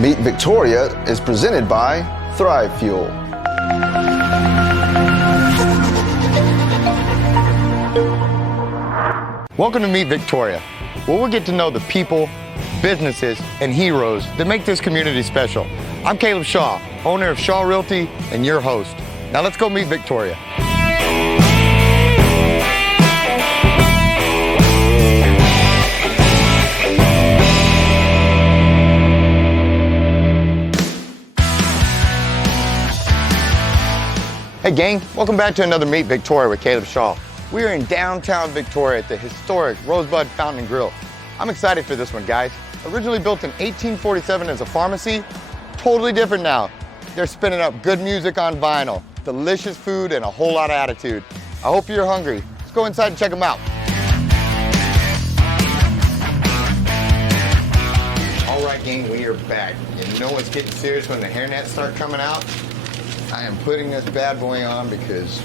Meet Victoria is presented by Thrive Fuel. Welcome to Meet Victoria, where we'll get to know the people, businesses, and heroes that make this community special. I'm Caleb Shaw, owner of Shaw Realty and your host. Now let's go meet Victoria. Hey gang, welcome back to another Meet Victoria with Caleb Shaw. We are in downtown Victoria at the historic Rosebud Fountain and Grill. I'm excited for this one, guys. Originally built in 1847 as a pharmacy, totally different now. They're spinning up good music on vinyl, delicious food, and a whole lot of attitude. I hope you're hungry. Let's go inside and check them out. All right, gang, we are back. You know it's getting serious when the hairnets start coming out. I am putting this bad boy on because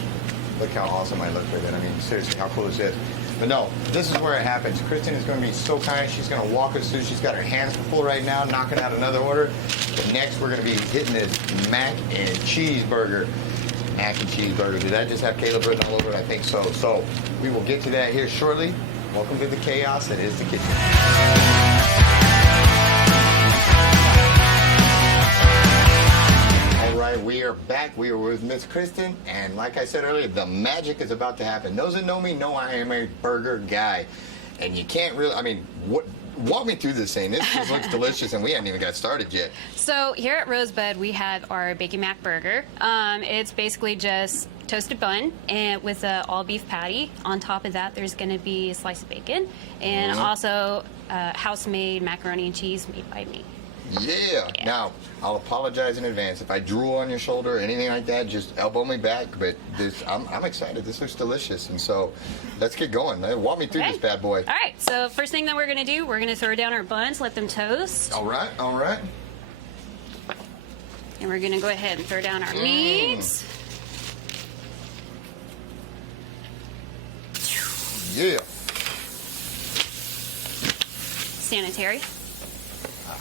look how awesome I look with it. I mean, seriously, how cool is this? But no, this is where it happens. Kristen is going to be so kind. She's going to walk us through. She's got her hands full right now, knocking out another order. But next, we're going to be hitting this mac and cheeseburger. Mac and cheeseburger. Did that just have Caleb written all over it? I think so. So we will get to that here shortly. Welcome to the chaos that is the kitchen. We are back. We are with Miss Kristen, and like I said earlier, the magic is about to happen. Those that know me know I am a burger guy, and you can't really, I mean, walk me through this thing. This just looks delicious, and we haven't even got started yet. So here at Rosebud, we have our Bacon Mac Burger. It's basically just toasted bun and with an all-beef patty. On top of that, there's going to be a slice of bacon, and also house-made macaroni and cheese made by me. Yeah. Now, I'll apologize in advance if I drool on your shoulder or anything like that. Just elbow me back. But this, I'm excited. This looks delicious, and so let's get going. Walk me through this bad boy. All right. So first thing that we're gonna do, we're gonna throw down our buns, let them toast. All right. All right. And we're gonna go ahead and throw down our meats. Yeah. Sanitary.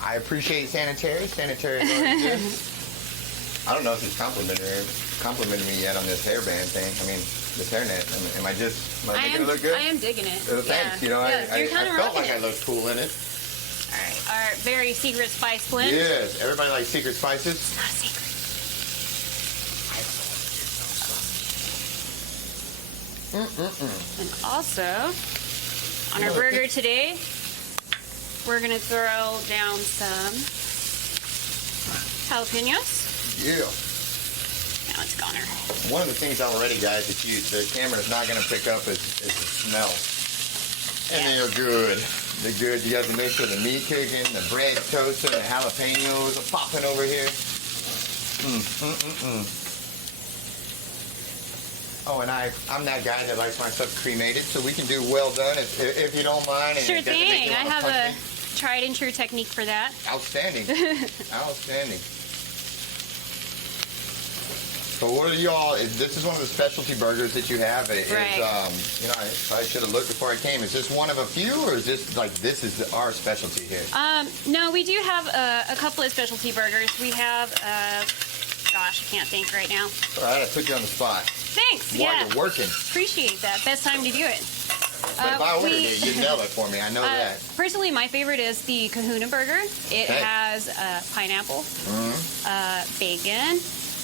I appreciate sanitary. Sanitary is always good. I don't know if he's complimented me yet on this hairband thing. I mean, this hairnet. Am I making it look good? I am digging it. Thanks. You know, I felt like I looked cool in it. All right. Our very secret spice blend. Yes. Everybody likes secret spices. It's not a secret. And also, on our burger today, we're going to throw down some jalapenos. Yeah. Now it's goner. One of the things already, guys, that the camera's not going to pick up is the smell. And they are good. They're good. You got to make sure the meat cooking, the bread toasting, the jalapenos are popping over here. Oh, and I'm that guy that likes my stuff cremated, so we can do well done if you don't mind. And sure thing. I have a tried and true technique for that. Outstanding. Outstanding. So what are y'all, this is one of the specialty burgers that you have. Right. You know, I probably should have looked before I came. Is this one of a few, or is this like, this is our specialty here? No, we do have a couple of specialty burgers. We have, gosh, I can't think right now. All right, I put you on the spot. Thanks, While you're working. Appreciate that. Best time to do it. But if I ordered it, you'd nail it for me. I know that. Personally, my favorite is the Kahuna burger. It has pineapple, bacon,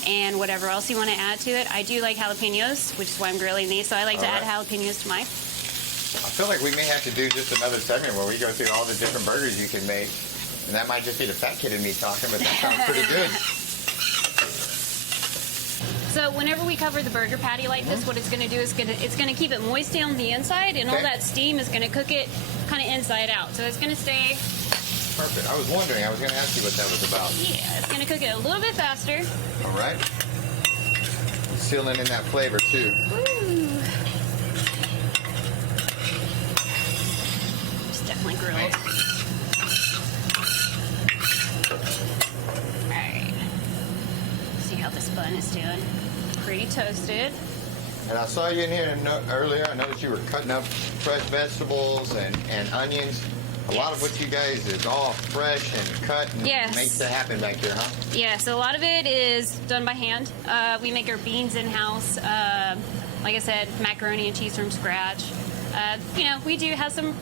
and whatever else you want to add to it. I do like jalapenos, which is why I'm grilling these, so I like to add jalapenos to mine. I feel like we may have to do just another segment where we go through all the different burgers you can make. And that might just be the fat kid in me talking, but that sounds pretty good. So whenever we cover the burger patty like this, what it's going to do is it's going to keep it moist down the inside, and all that steam is going to cook it kind of inside out. So it's going to stay... Perfect. I was wondering. I was going to ask you what that was about. Yeah, it's going to cook it a little bit faster. All right. Sealing in that flavor, too. Ooh. It's definitely grilled. All right. See how this bun is doing. Pretty toasted. And I saw you in here earlier. I noticed you were cutting up fresh vegetables and onions. A lot of what you guys is all fresh and cut and Yes. makes that happen back here, huh? Yeah, so a lot of it is done by hand. We make our beans in-house. Like I said, macaroni and cheese from scratch. You know, we do have some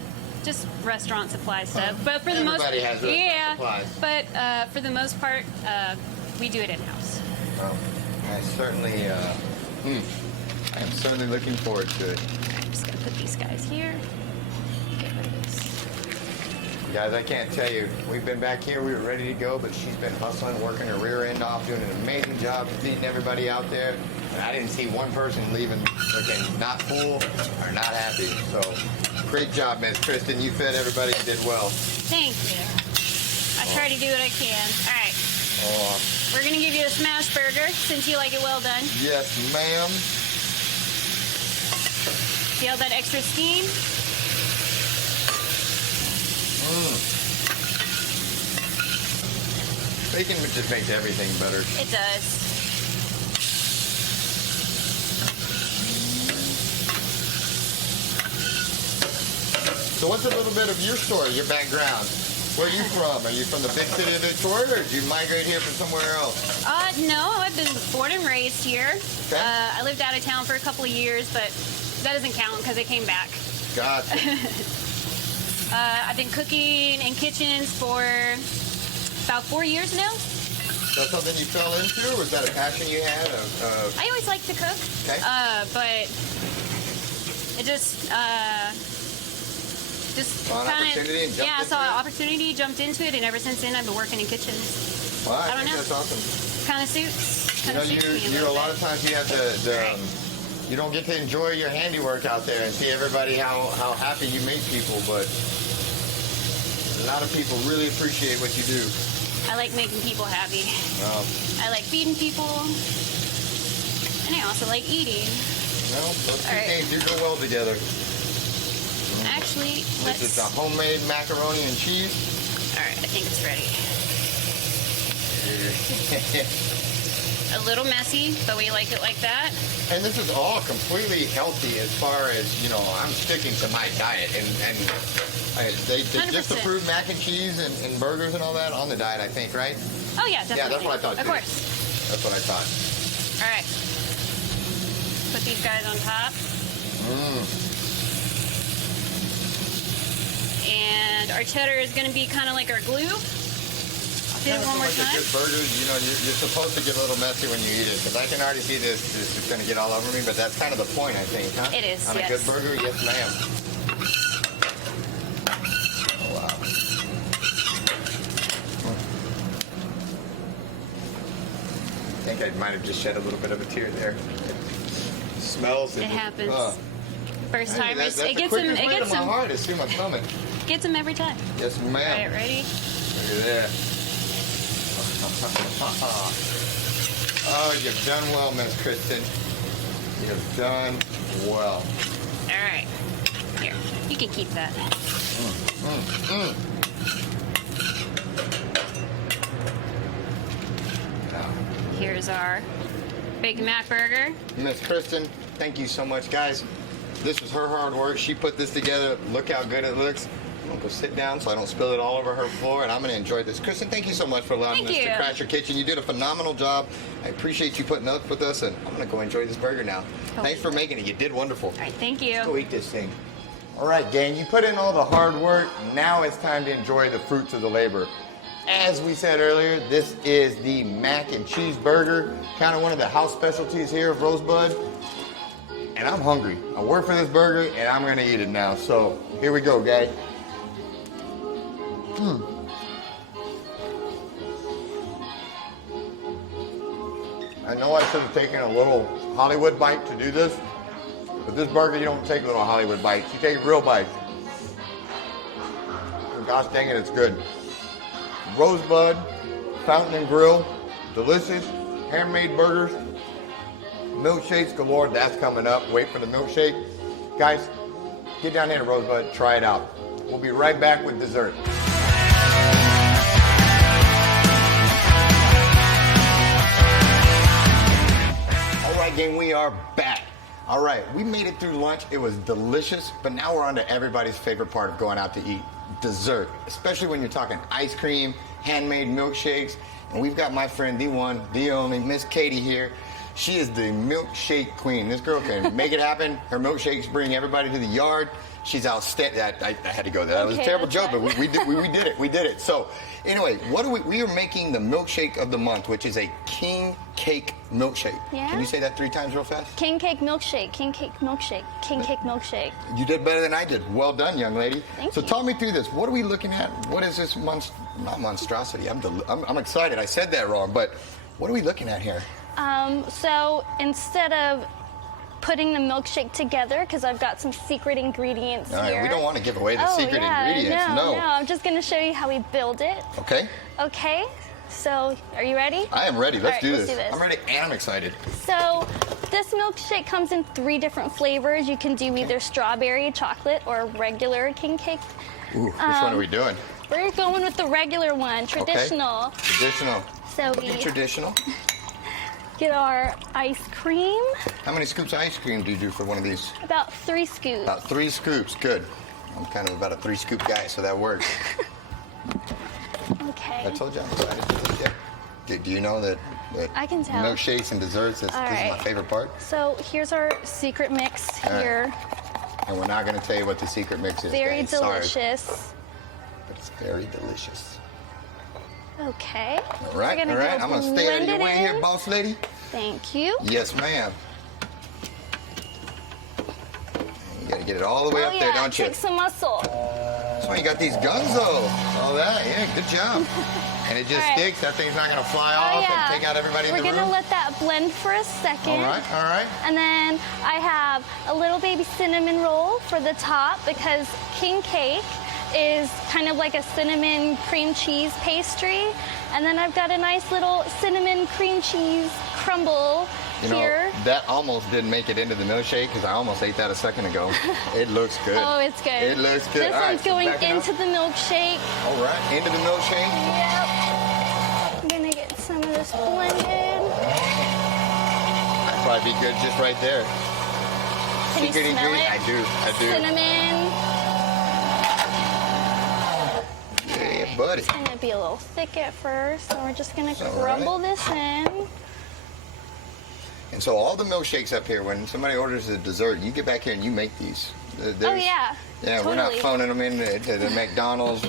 just restaurant supply stuff, but for the most Everybody has restaurant supplies. but for the most part, we do it in-house. Well, I certainly, I am certainly looking forward to it. I'm just gonna put these guys here. Get rid of this. Guys, I can't tell you, we've been back here, we were ready to go, but she's been hustling, working her rear end off, doing an amazing job feeding everybody out there. And I didn't see one person leaving looking not full or not happy. So, great job, Miss Kristen. You fed everybody and did well. Thank you. I try to do what I can. All right. Oh, We're gonna give you a smash burger since you like it well done. yes, ma'am. See all that extra steam? Bacon just makes everything better. It does. So what's a little bit of your story, your background? Where are you from? Are you from the big city of Victoria, or did you migrate here from somewhere else? No, I've been born and raised here. Okay. I lived out of town for a couple of years, but that doesn't count because I came back. Gotcha. I've been cooking in kitchens for about 4 years now. Is that something you fell into, or was that a passion you had? I always liked to cook, Okay. but it just Saw an opportunity and jumped yeah, I into saw an it? opportunity, jumped into it, and ever since then I've been working in kitchens. Well, I I don't think know. that's awesome. Kind of suits. You know, you a lot of times you have you don't get to enjoy your handiwork out there and see everybody how happy you make people, but a lot of people really appreciate what you do. I like making people happy. Well, I like feeding people, and I also like eating. those two All right. things do go well together. Actually, This is the let's. homemade macaroni and cheese. All right, I think it's ready. A little messy, but we like it like that. And this is all completely healthy as far as, you know, I'm sticking to my diet. And they just 100%. approved mac and cheese and burgers and all that on the diet, I think, right? Oh yeah, definitely. Yeah, that's what I thought, Of too. course. That's what I thought. All right. Put these guys on top. And our cheddar is going to be kind of like our glue. I'll do it one more Like a time. good burger, you know, you're supposed to get a little messy when you eat it, because I can already see this is going to get all over me, but that's kind of the point, I think, huh? It is, On a yes. good burger, yes, ma'am. Oh, wow. I think I might have just shed a little bit of a tear there. Smells. It happens. First Hey, timers. that's It the gets them. quickest It way to gets my them. heart is through my stomach. Gets them every time. Yes, All ma'am. right, ready? Look at that. Oh, you've done well, Miss Kristen. You've done well. All right. Here, you can keep that. Here's our Bacon Mac burger. Miss Kristen, thank you so much, guys. This was her hard work. She put this together. Look how good it looks. I'm gonna go sit down so I don't spill it all over her floor, and I'm gonna enjoy this. Kristen, thank you so much for allowing Thank us to you. crash your kitchen. You did a phenomenal job. I appreciate you putting up with us, and I'm gonna go enjoy this burger now. Thanks for making it. You did wonderful. All right, thank you. Go eat this thing. All right, gang, you put in all the hard work. Now it's time to enjoy the fruits of the labor. As we said earlier, this is the mac and cheese burger, kind of one of the house specialties here of Rosebud. And I'm hungry. I work for this burger, and I'm gonna eat it now. So here we go, guys. I know I should have taken a little Hollywood bite to do this, but this burger, you don't take little Hollywood bites. You take real bites. And gosh dang it, it's good. Rosebud, Fountain and Grill, delicious, handmade burgers, milkshakes galore, that's coming up. Wait for the milkshake. Guys, get down here to Rosebud, try it out. We'll be right back with dessert. All right, gang, we are back. All right, we made it through lunch. It was delicious, but now we're on to everybody's favorite part of going out to eat, dessert, especially when you're talking ice cream, handmade milkshakes. And we've got my friend, the one, the only, Miss Katie here. She is the milkshake queen. This girl can make it happen. Her milkshakes bring everybody to the yard. She's outstanding. I had to go there. That was a terrible joke, but we did it. We did it. So, anyway, we are making the milkshake of the month, which is a king cake milkshake. Yeah? Can you say that 3 times real fast? King cake milkshake, king cake milkshake, king cake milkshake. You did better than I did. Well done, young lady. Thank so you. talk me through this. What are we looking at? What is this not monstrosity? I'm excited. I said that wrong, but what are we looking at here? So instead of putting the milkshake together, because I've got some secret ingredients All right, here. we don't want to give away the secret ingredients. No, I'm just going to show you how we build it. Okay. Okay, so are you ready? I am ready. Let's do this. Do this. I'm ready and I'm excited. So this milkshake comes in 3 different flavors. You can do either strawberry, chocolate, or regular king cake. Ooh, which one are we doing? We're going with the regular one, traditional. Okay. Traditional. So Okay, we traditional. get our ice cream, How many scoops of ice cream do you do for one of these? about 3 scoops. About 3 scoops. Good. I'm kind of about a 3-scoop guy, so that works. Okay. I told you I'm excited. Do you know that I can tell. milkshakes and desserts, this is my right. favorite part? So here's our secret mix right. here. And we're not going to tell you what the secret mix is. Very guys. Sorry. delicious. But it's very delicious. Okay. All right, We're gonna I'm going to stay out of your way here, in. boss lady. Thank you. Yes, ma'am. You got to get it all the way Oh up yeah, there, don't you? take some muscle. That's why you got these guns, though. All that, yeah, good job. And it just All right. sticks. That thing's not going to fly Oh off yeah. and take out everybody We're in the gonna room. let that blend for a second. All right, all right. And then I have a little baby cinnamon roll for the top because king cake is kind of like a cinnamon cream cheese pastry. And then I've got a nice little cinnamon cream cheese crumble You know, here. that almost didn't make it into the milkshake because I almost ate that a second ago. It looks good. Oh, it's good. It looks good. This All right, one's so going back it up. into the milkshake. All right, into the milkshake. Yep. I'm gonna get some of this blended. That'd probably be good just right there. Can you Secret smell ingredient? it? I do. Cinnamon. Yeah, buddy. It's gonna be a little thick at first, so we're just gonna all crumble right. this in. And so all the milkshakes up here, when somebody orders a dessert, you get back here and you make these. Oh yeah. Yeah, totally. we're not phoning them in to the McDonald's No,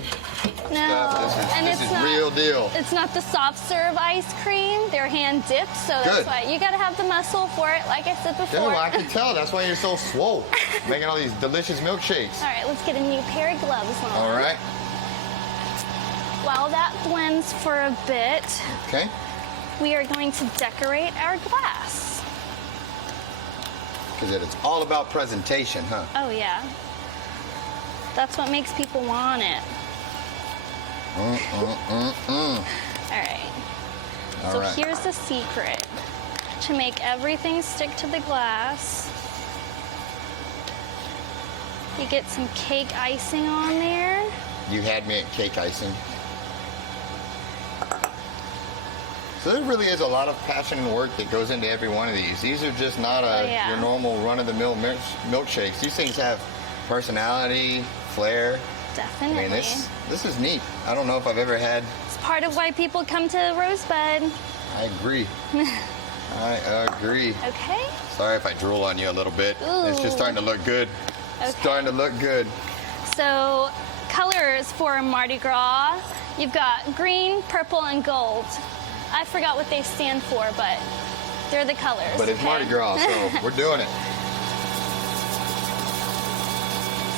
stuff. and This it's is not real deal. It's not the soft serve ice cream. They're hand dipped, so that's Good. why you gotta have the muscle for it, like I said Dude, before. I can tell. That's why you're so swole. Making all these delicious milkshakes. All right, let's get a new pair of gloves on. All right. While that blends for a bit, Okay. we are going to decorate our glass. Because it's all about presentation, huh? Oh yeah. That's what makes people want it. All right. All So right. here's the secret. To make everything stick to the glass, you get some cake icing on there. You had me at cake icing. So there really is a lot of passion and work that goes into every one of these. These are just not yeah. your normal run-of-the-mill milkshakes. These things have personality, flair. Definitely. I mean, this is neat. I don't know if I've ever had. It's part of why people come to Rosebud. I agree. I agree. Okay. Sorry if I drool on you a little bit. It's just Ooh. starting to look good. Okay. Starting to look good. So colors for Mardi Gras, you've got green, purple, and gold. I forgot what they stand for, but they're the colors. But it's okay? Mardi Gras, so we're doing it.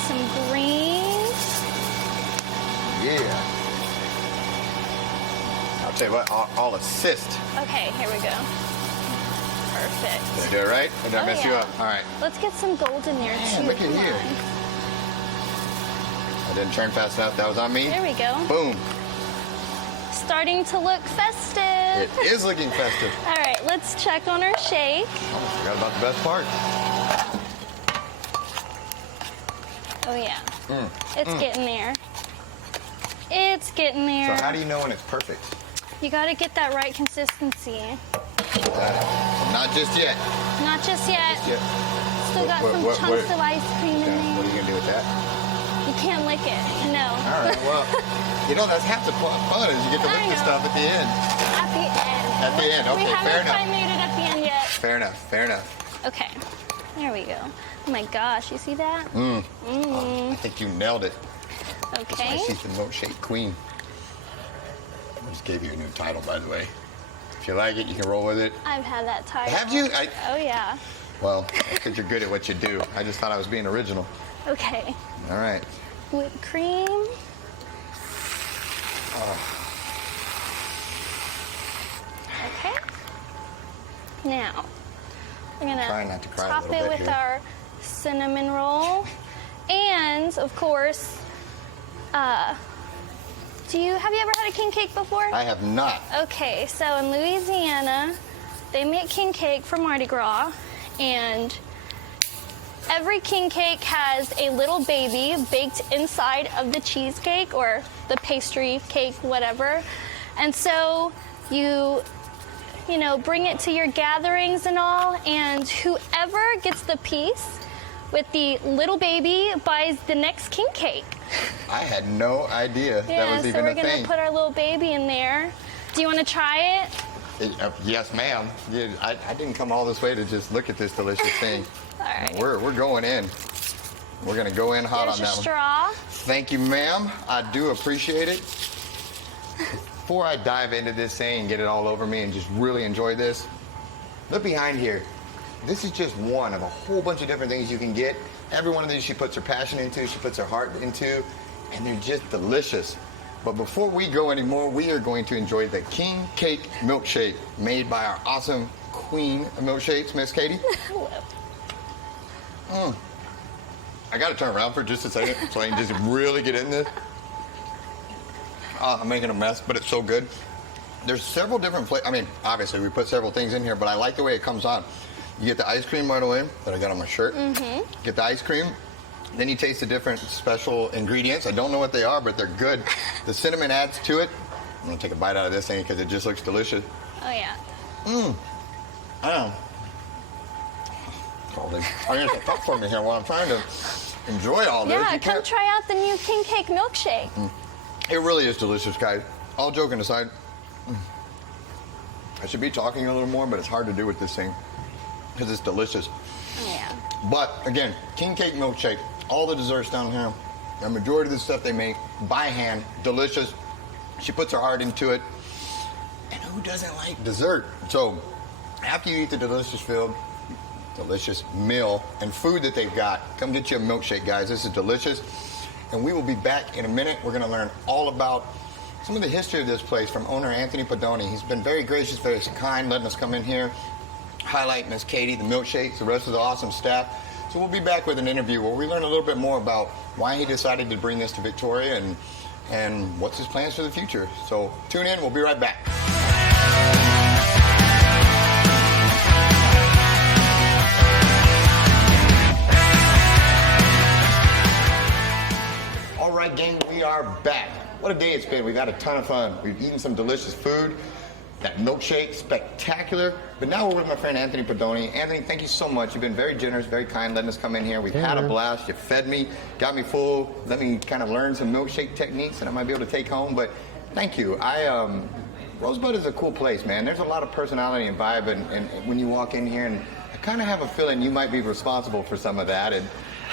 Some green. Yeah. I'll tell you what, I'll assist. Okay, here we go. Perfect. Did I do it right? Or did I Oh, mess you yeah. up? All right. Let's get some gold in there Man, too. look at Come here. on. I didn't turn fast enough. That was on me. There we go. Boom. Starting to look festive. It is looking festive. All right, let's check on our shake. Forgot about the best part. Oh yeah, it's getting there. It's getting there. So how do you know when it's perfect? You gotta get that right consistency. Not just yet. Not just yet. Just yet. Still got some chunks of ice cream in What are there. you going to do with that? You can't lick it. No. All right, well, you know, that's half the fun is you get to I lick the know. stuff at the end. At the end. At the end, okay, We fair haven't enough. quite made it at the end yet. Fair enough, fair enough. Okay. There we go. Oh my gosh, you see that? I think you nailed it. Okay. I see the milkshake queen. I just gave you a new title, by the way. If you like it, you can roll with it. I've had that title. Have you? Oh yeah. Well, because you're good at what you do. I just thought I was being original. Okay. All right. Whipped cream. Okay. Now, we're gonna Trying not to cry a top little it bit with here. our cinnamon roll, and of course, have you ever had a king cake before? I have not. Okay, so in Louisiana, they make king cake for Mardi Gras, and every king cake has a little baby baked inside of the cheesecake or the pastry cake, whatever. And so you know, bring it to your gatherings and all, and whoever gets the piece with the little baby buys the next king cake. I had no idea that Yeah, was so even we're a gonna thing. put our little baby in there. Do you want to try it? Yes, ma'am. Yeah, I didn't come all this way to just look at this delicious thing. All right. We're going in. We're gonna go in hot Here's on your that one. straw. Thank you, ma'am. I do appreciate it. Before I dive into this thing and get it all over me and just really enjoy this, look behind here. This is just one of a whole bunch of different things you can get. Every one of these she puts her passion into, she puts her heart into, and they're just delicious. But before we go anymore, we are going to enjoy the King Cake Milkshake made by our awesome queen of milkshakes, Miss Katie. I gotta turn around for just a second so I can just really get in this. I'm making a mess, but it's so good. There's several different flavors. I mean, obviously we put several things in here, but I like the way it comes on. You get the ice cream right away that I got on my shirt. Get the ice cream. Then you taste the different special ingredients. I don't know what they are, but they're good. The cinnamon adds to it. I'm gonna take a bite out of this thing because it just looks delicious. Oh yeah. I'm gonna talk for me here while I'm trying to enjoy all this. Yeah, You come can't- try out the new king cake milkshake. It really is delicious, guys. All joking aside, I should be talking a little more, but it's hard to do with this thing because it's delicious. Oh yeah. But again, king cake milkshake, all the desserts down here, the majority of the stuff they make by hand, delicious. She puts her heart into it. And who doesn't like dessert? So after you eat the delicious meal and food that they've got, come get you a milkshake, guys. This is delicious. And we will be back in a minute. We're going to learn all about some of the history of this place from owner Anthony Pedone. He's been very gracious, very kind, letting us come in here, highlight Miss Katie, the milkshakes, the rest of the awesome staff. So we'll be back with an interview where we learn a little bit more about why he decided to bring this to Victoria and what's his plans for the future. So tune in. We'll be right back. All right, gang, we are back. What a day it's been. We've had a ton of fun. We've eaten some delicious food. That milkshake, spectacular. But now we're with my friend Anthony Pedone. Anthony, thank you so much. You've been very generous, very kind, letting us come in here. We've had a blast. You fed me, got me full, let me kind of learn some milkshake techniques that I might be able to take home. But thank you. Rosebud is a cool place, man. There's a lot of personality and vibe, and when you walk in here, and I kind of have a feeling you might be responsible for some of that. And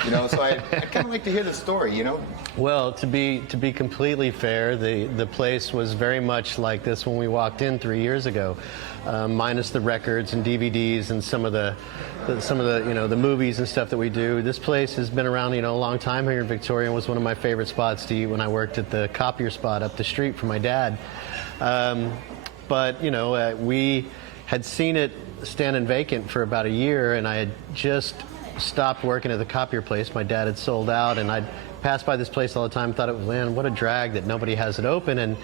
you know, so I'd kind of like to hear the story, you know? Well, to be completely fair, the place was very much like this when we walked in 3 years ago, minus the records and DVDs and some of the you know, the movies and stuff that we do. This place has been around, you know, a long time here in Victoria, and was one of my favorite spots to eat when I worked at the copier spot up the street from my dad. But you know, we had seen it standing vacant for about a year, and I had just stopped working at the copier place. My dad had sold out, and I'd pass by this place all the time, thought it was, man, what a drag that nobody has it open. And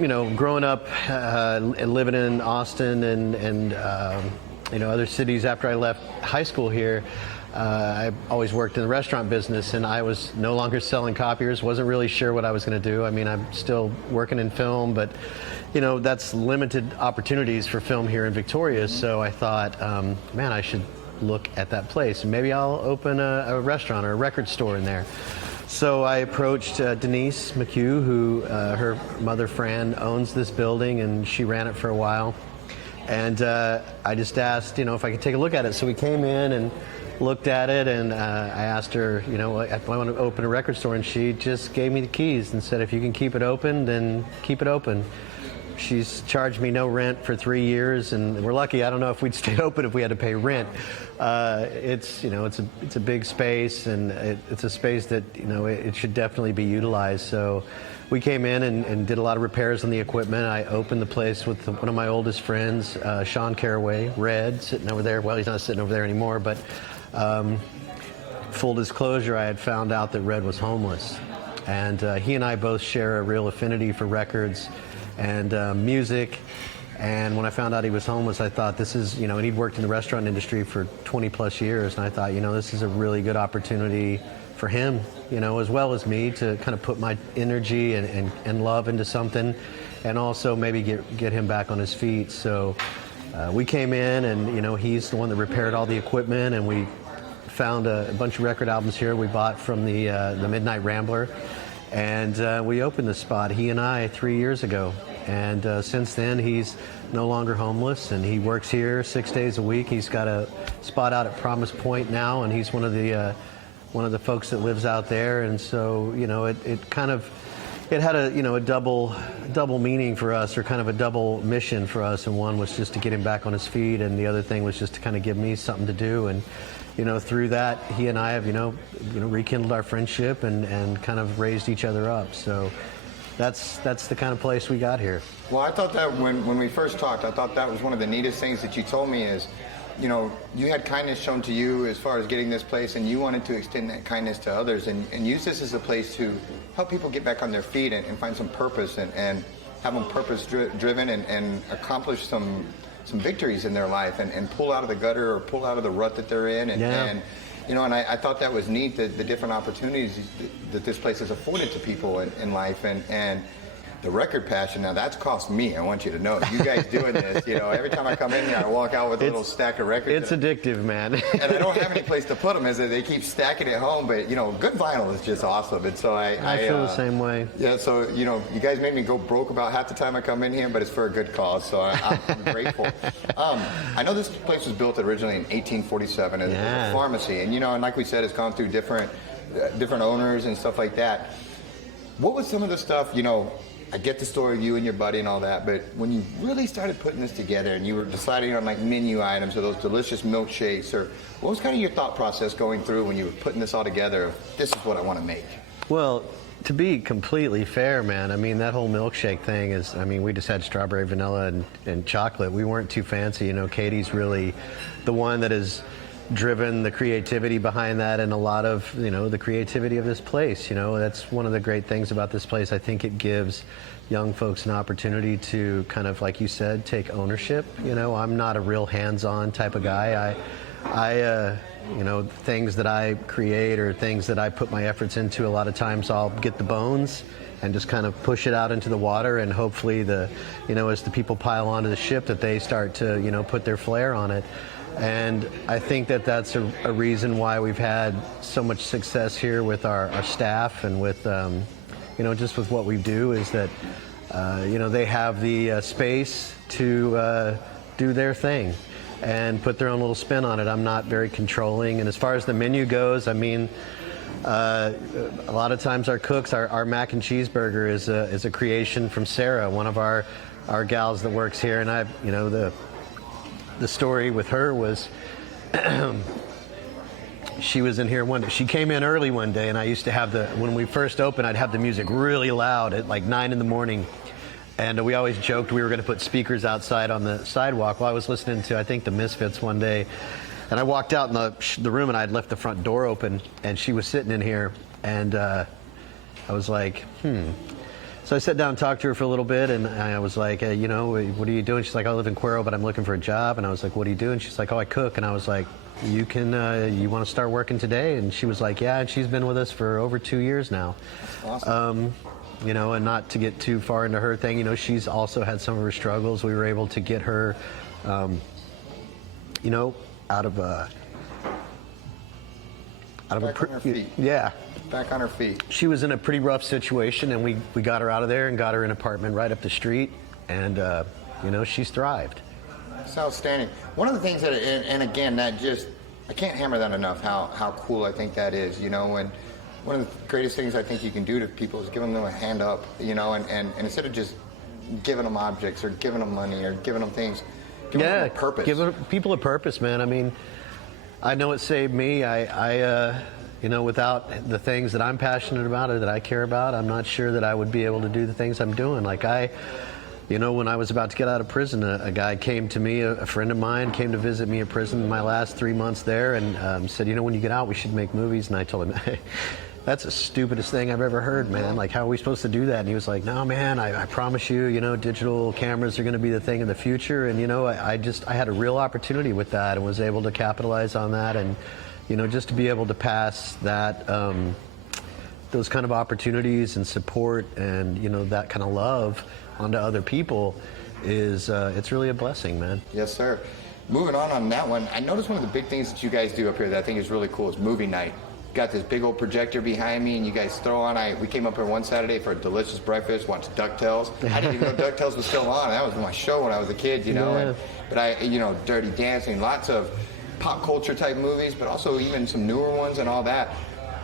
you know, growing up living in Austin and you know, other cities after I left high school here, I always worked in the restaurant business, and I was no longer selling copiers, wasn't really sure what I was going to do. I mean, I'm still working in film, but you know, that's limited opportunities for film here in Victoria. So I thought, man, I should look at that place, and maybe I'll open a restaurant or a record store in there. So I approached Denise McHugh, who her mother Fran owns this building, and she ran it for a while. And I just asked, if I could take a look at it. So we came in and looked at it, and I asked her, if I want to open a record store, and she just gave me the keys and said, if you can keep it open, then keep it open. She's charged me no rent for 3 years, and we're lucky. I don't know if we'd stay open if we had to pay rent. It's a big space, and it's a space that it should definitely be utilized. So we came in and did a lot of repairs on the equipment. I opened the place with one of my oldest friends, Sean Caraway, Red, sitting over there. Well, he's not sitting over there anymore, but full disclosure, I had found out that Red was homeless, and he and I both share a real affinity for records and music. And when I found out he was homeless, I thought this is, and he'd worked in the restaurant industry for 20 plus years, and I thought, this is a really good opportunity for him, as well as me, to kind of put my energy and love into something, and also maybe get him back on his feet. So we came in, and he's the one that repaired all the equipment, and we found a bunch of record albums here we bought from the Midnight Rambler. And we opened the spot, he and I, 3 years ago. And since then, he's no longer homeless, and he works here 6 days a week. He's got a spot out at Promise Point now, and he's one of the folks that lives out there. And so, it had a double meaning for us, or kind of a double mission for us. And one was just to get him back on his feet, and the other thing was just to kind of give me something to do. And through that, he and I have, rekindled our friendship and kind of raised each other up. So that's the kind of place we got here. Well, I thought that when we first talked, I thought that was one of the neatest things that you told me is, you had kindness shown to you as far as getting this place, and you wanted to extend that kindness to others and use this as a place to help people get back on their feet and find some purpose and have them purpose-driven and accomplish some victories in their life and pull out of the gutter or pull out of the rut that they're in. And I thought that was neat, the different opportunities that this place has afforded to people in life. And the record passion, now that's cost me, I want you to know. You guys doing this, every time I come in here, I walk out with a little stack of records. It's addictive, man. And I don't have any place to put them, as they keep stacking at home, but good vinyl is just awesome. And so I feel the same way. Yeah, so you guys made me go broke about half the time I come in here, but it's for a good cause, so I'm grateful. I know this place was built originally in 1847 as a pharmacy, and and like we said, it's gone through different owners and stuff like that. What was some of the stuff, I get the story of you and your buddy and all that, but when you really started putting this together and you were deciding on like menu items or those delicious milkshakes, or what was kind of your thought process going through when you were putting this all together of, this is what I want to make? Well, to be completely fair, man, that whole milkshake thing is, we just had strawberry, vanilla, and chocolate. We weren't too fancy. Katie's really the one that has driven the creativity behind that, and a lot of, the creativity of this place. That's one of the great things about this place. I think it gives young folks an opportunity to kind of, like you said, take ownership. I'm not a real hands-on type of guy. I things that I create or things that I put my efforts into, a lot of times I'll get the bones and just kind of push it out into the water, and hopefully as the people pile onto the ship, that they start to, put their flair on it. And I think that that's a reason why we've had so much success here with our staff and with, just with what we do, is that, they have the space to do their thing and put their own little spin on it. I'm not very controlling. And as far as the menu goes, a lot of times our cooks, our mac and cheeseburger is a creation from Sarah, one of our gals that works here. And the story with her was she was in here she came in early one day, and I used to have when we first opened, I'd have the music really loud at like 9 in the morning. And we always joked we were going to put speakers outside on the sidewalk. Well, I was listening to, I think, the Misfits one day, and I walked out in the room, and I had left the front door open, and she was sitting in here, and I was like, So I sat down and talked to her for a little bit, and I was like, what are you doing? She's like, I live in Cuero, but I'm looking for a job. And I was like, what do you do? And she's like, oh, I cook. And I was like, you want to start working today? And she was like, yeah. And she's been with us for over 2 years now. Awesome. And not to get too far into her thing, she's also had some of her struggles. We were able to get her, out out of Back on her feet. Yeah. Back on her feet. She was in a pretty rough situation, and we got her out of there and got her an apartment right up the street, and she's thrived. It's outstanding. One of the things that, and again, that just, I can't hammer that enough, how cool I think that is, when one of the greatest things I think you can do to people is giving them a hand up, and instead of just giving them objects or giving them money or giving them things, giving them a purpose. Give people a purpose, man. I mean, I know it saved me. Without the things that I'm passionate about or that I care about, I'm not sure that I would be able to do the things I'm doing. Like when I was about to get out of prison, a guy came to me, a friend of mine came to visit me at prison in my last 3 months there, and said, when you get out, we should make movies. And I told him, hey, that's the stupidest thing I've ever heard, man. Like, how are we supposed to do that? And he was like, no, man, I promise you, digital cameras are going to be the thing in the future. And, I had a real opportunity with that and was able to capitalize on that. And, just to be able to pass that, those kind of opportunities and support and, that kind of love onto other people is, it's really a blessing, man. Yes, sir. Moving on that one, I noticed one of the big things that you guys do up here that I think is really cool is movie night. Got this big old projector behind me, and you guys throw on. We came up here one Saturday for a delicious breakfast, watched DuckTales. I didn't even know DuckTales was still on. That was my show when I was a kid, Yeah. But Dirty Dancing, lots of pop culture type movies, but also even some newer ones and all that.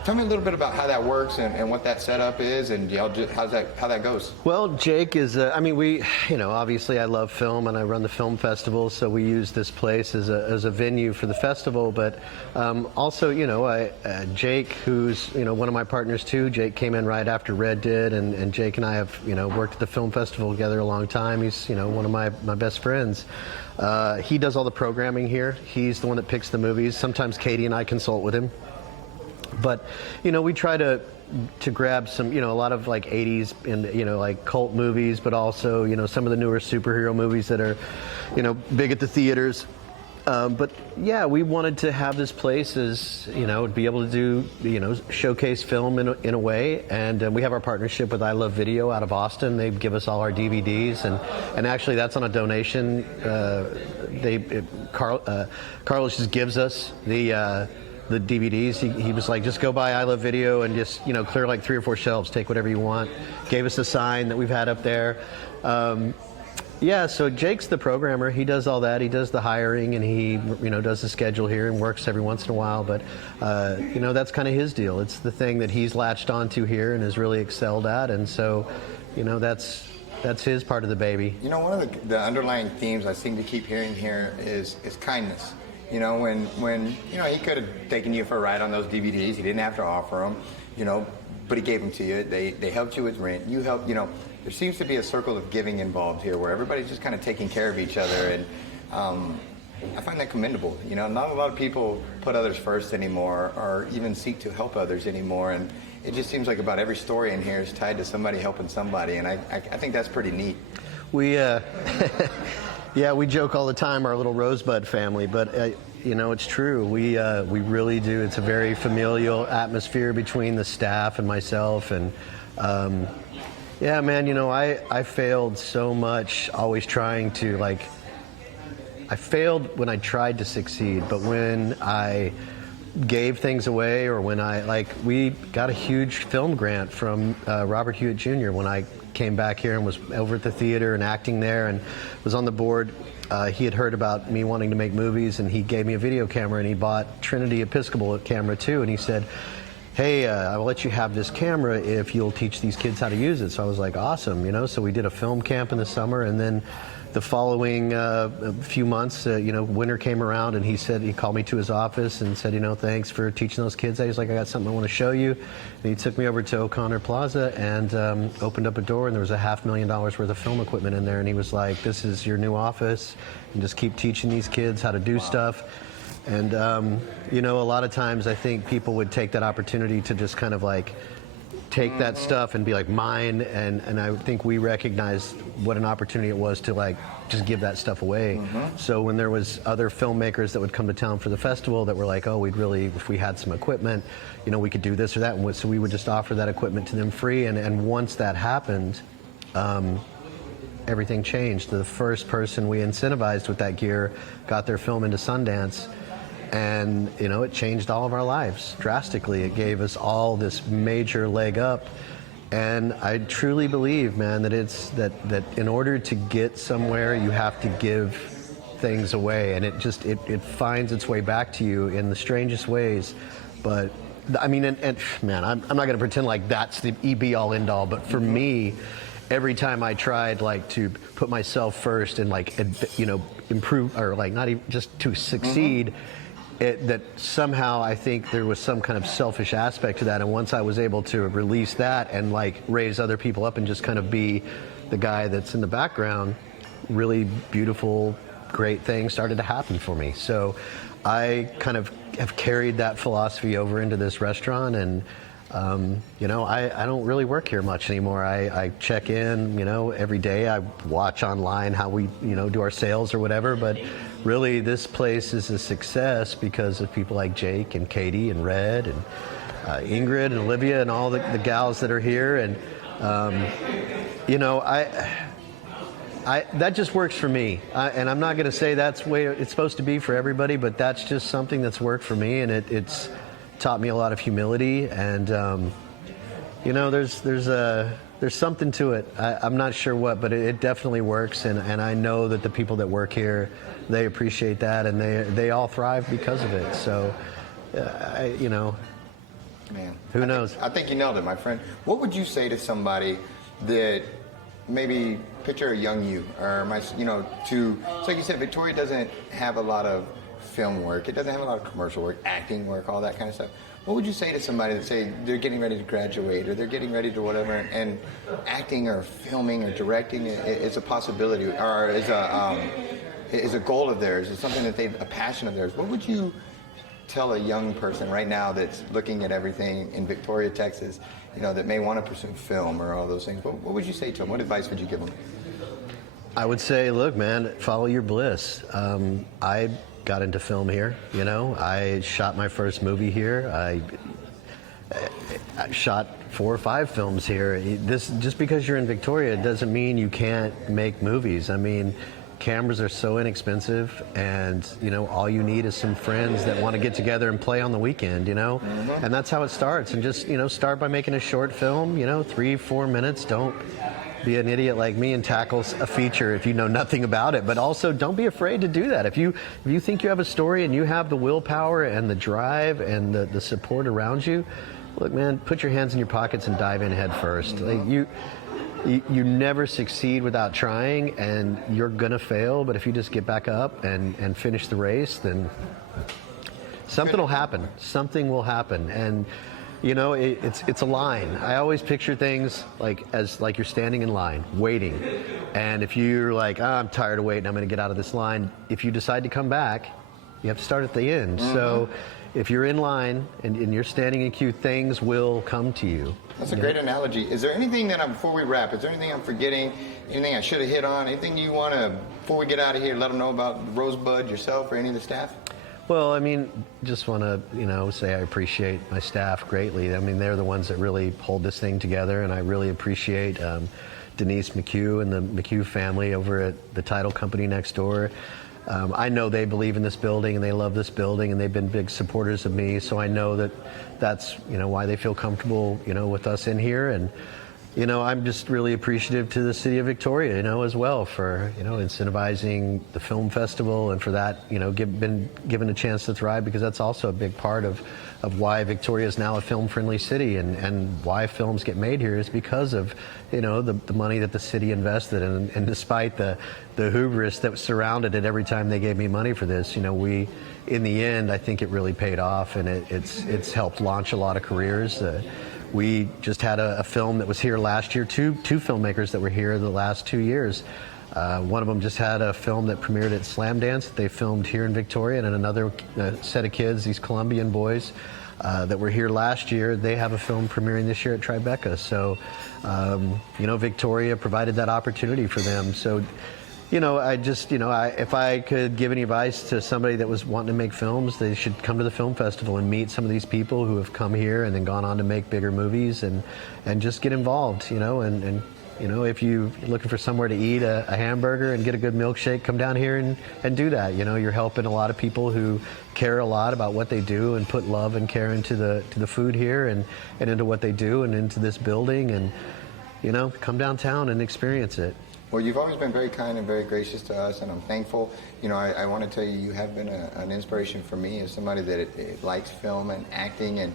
Tell me a little bit about how that works and what that setup is, and how that goes. Well, Jake is. We, obviously I love film and I run the film festival, so we use this place as a venue for the festival. But also, Jake, who's one of my partners too. Jake came in right after Red did, and Jake and I have worked at the film festival together a long time. He's one of my best friends. He does all the programming here. He's the one that picks the movies. Sometimes Katie and I consult with him. But, we try to grab some, a lot of like 80s and, like cult movies, but also, some of the newer superhero movies that are, big at the theaters. But yeah, we wanted to have this place as, be able to do, showcase film in a way. And we have our partnership with I Love Video out of Austin. They give us all our DVDs, and actually that's on a donation. Carlos just gives us the DVDs. He was like, just go by I Love Video and just, clear like 3 or 4 shelves, take whatever you want. Gave us a sign that we've had up there. So Jake's the programmer. He does all that. He does the hiring, and he, does the schedule here and works every once in a while. But, that's kind of his deal. It's the thing that he's latched onto here and has really excelled at. And so, that's his part of the baby. One of the underlying themes I seem to keep hearing here is kindness. When he could have taken you for a ride on those DVDs. He didn't have to offer them, but he gave them to you. They helped you with rent. You helped, there seems to be a circle of giving involved here where everybody's just kind of taking care of each other. And I find that commendable. Not a lot of people put others first anymore or even seek to help others anymore. And it just seems like about every story in here is tied to somebody helping somebody. And I think that's pretty neat. We, yeah, we joke all the time, our little Rosebud family, but it's true. We really do. It's a very familial atmosphere between the staff and myself, and yeah, man. I failed so much, always trying to I failed when I tried to succeed, but when I gave things away, or when we got a huge film grant from Robert Hewitt Jr. when I came back here and was over at the theater and acting there and was on the board. He had heard about me wanting to make movies, and he gave me a video camera, and he bought Trinity Episcopal camera too, and he said, hey, I'll let you have this camera if you'll teach these kids how to use it. So I was like, awesome, so we did a film camp in the summer, and then the following few months, winter came around, and he called me to his office and said, thanks for teaching those kids. He's like, I got something I want to show you. And he took me over to O'Connor Plaza and opened up a door, and there was $500,000 worth of film equipment in there. And he was like, this is your new office, and just keep teaching these kids how to do stuff. And, a lot of times I think people would take that opportunity to just kind of take that stuff and be like mine, and I think we recognized what an opportunity it was to just give that stuff away. So when there was other filmmakers that would come to town for the festival that were like, oh, we'd really, if we had some equipment, we could do this or that, and so we would just offer that equipment to them free, and once that happened, everything changed. The first person we incentivized with that gear got their film into Sundance, And, you know, it changed all of our lives drastically. It gave us all this major leg up. And I truly believe, man, that it's that in order to get somewhere, you have to give things away, and it finds its way back to you in the strangest ways. But I mean, and man, I'm not going to pretend like that's the be all end all. But for me, every time I tried like to put myself first and like you know, improve, or like not even just to succeed. That somehow I think there was some kind of selfish aspect to that, and once I was able to release that and like raise other people up and just kind of be the guy that's in the background, really beautiful, great things started to happen for me. So I kind of have carried that philosophy over into this restaurant, and you know, I don't really work here much anymore. I check in, you know, every day. I watch online how we, you know, do our sales or whatever, but really this place is a success because of people like Jake and Katie and Red and Ingrid and Olivia and all the gals that are here. And you know, that just works for me. And I'm not going to say that's the way it's supposed to be for everybody, but that's just something that's worked for me, and it's taught me a lot of humility. And you know, there's something to it. I'm not sure what, but it definitely works, and I know that the people that work here, they appreciate that, and they all thrive because of it. So you know, Man, who knows? I think you nailed it, my friend. What would you say to somebody that maybe picture a young you, or you know, so like you said, Victoria doesn't have a lot of film work. It doesn't have a lot of commercial work, acting work, all that kind of stuff. What would you say to somebody that say they're getting ready to graduate, or they're getting ready to whatever, and acting or filming or directing is a possibility, or is a goal of theirs, is something that a passion of theirs? What would you tell a young person right now that's looking at everything in Victoria, Texas, you know, that may want to pursue film or all those things? What would you say to them? What advice would you give them? I would say, look, man, follow your bliss. I got into film here, you know. I shot my first movie here. I shot 4 or 5 films here. Just because you're in Victoria doesn't mean you can't make movies. I mean, cameras are so inexpensive, and you know, all you need is some friends that want to get together and play on the weekend, you know. And that's how it starts. And just, you know, start by making a short film, you know, 3-4 minutes. Don't be an idiot like me and tackle a feature if you know nothing about it. But also, don't be afraid to do that. If you think you have a story and you have the willpower and the drive and the support around you, look, man, put your hands in your pockets and dive in head first. Like, you never succeed without trying, and you're gonna fail, but if you just get back up and finish the race, then something will happen. Something will happen. And you know, it's a line. I always picture things like you're standing in line, waiting. And if you're like, I'm tired of waiting, I'm gonna get out of this line, if you decide to come back, you have to start at the end. So if you're in line and you're standing in queue, things will come to you. That's a great analogy. Is there anything that before we wrap, is there anything I'm forgetting, anything I should have hit on, anything you want to, before we get out of here, let them know about Rosebud, yourself, or any of the staff? Well, I mean, just want to, you know, say I appreciate my staff greatly. I mean, they're the ones that really hold this thing together, and I really appreciate Denise McHugh and the McHugh family over at the title company next door. I know they believe in this building and they love this building, and they've been big supporters of me, so I know that that's, you know, why they feel comfortable, you know, with us in here. And you know, I'm just really appreciative to the city of Victoria, you know, as well, for, you know, incentivizing the film festival, and for that, you know, been given a chance to thrive, because that's also a big part of why Victoria is now a film-friendly city, and why films get made here is because of, you know, the money that the city invested. And despite the hubris that surrounded it every time they gave me money for this, you know, in the end, I think it really paid off, and it's helped launch a lot of careers. We just had a film that was here last year, two filmmakers that were here the last 2 years. One of them just had a film that premiered at Slam Dance that they filmed here in Victoria, and another set of kids, these Colombian boys, that were here last year, they have a film premiering this year at Tribeca. So, you know, Victoria provided that opportunity for them. So, you know, I just, you know, if I could give any advice to somebody that was wanting to make films, they should come to the film festival and meet some of these people who have come here and then gone on to make bigger movies, and just get involved, you know, and You know, if you're looking for somewhere to eat a hamburger and get a good milkshake, come down here and do that. You know, you're helping a lot of people who care a lot about what they do and put love and care into the food here and into what they do and into this building. And, you know, come downtown and experience it. Well, you've always been very kind and very gracious to us, and I'm thankful. You know, I want to tell you, you have been an inspiration for me as somebody that likes film and acting. And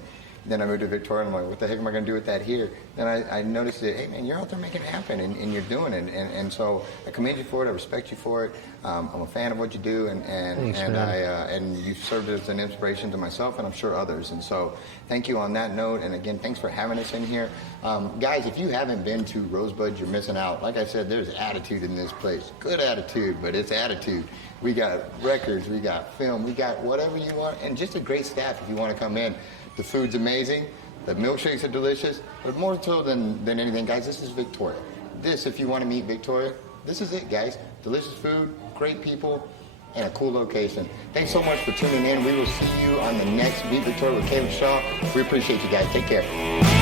then I moved to Victoria, and I'm like, what the heck am I going to do with that here? Then I noticed that, hey, man, you're out there making it happen, and you're doing it. And so I commend you for it. I respect you for it. I'm a fan of what you do, Thanks, and you've served as an inspiration to myself, and I'm sure others. And so thank you on that note. And again, thanks for having us in here. Guys, if you haven't been to Rosebud, you're missing out. Like I said, there's attitude in this place. Good attitude, but it's attitude. We got records, we got film, we got whatever you want, and just a great staff if you want to come in. The food's amazing, the milkshakes are delicious, but more so than anything, guys, this is Victoria. This, if you want to meet Victoria, this is it, guys. Delicious food, great people, and a cool location. Thanks so much for tuning in. We will see you on the next Meet Victoria with Caleb Shaw. We appreciate you guys. Take care.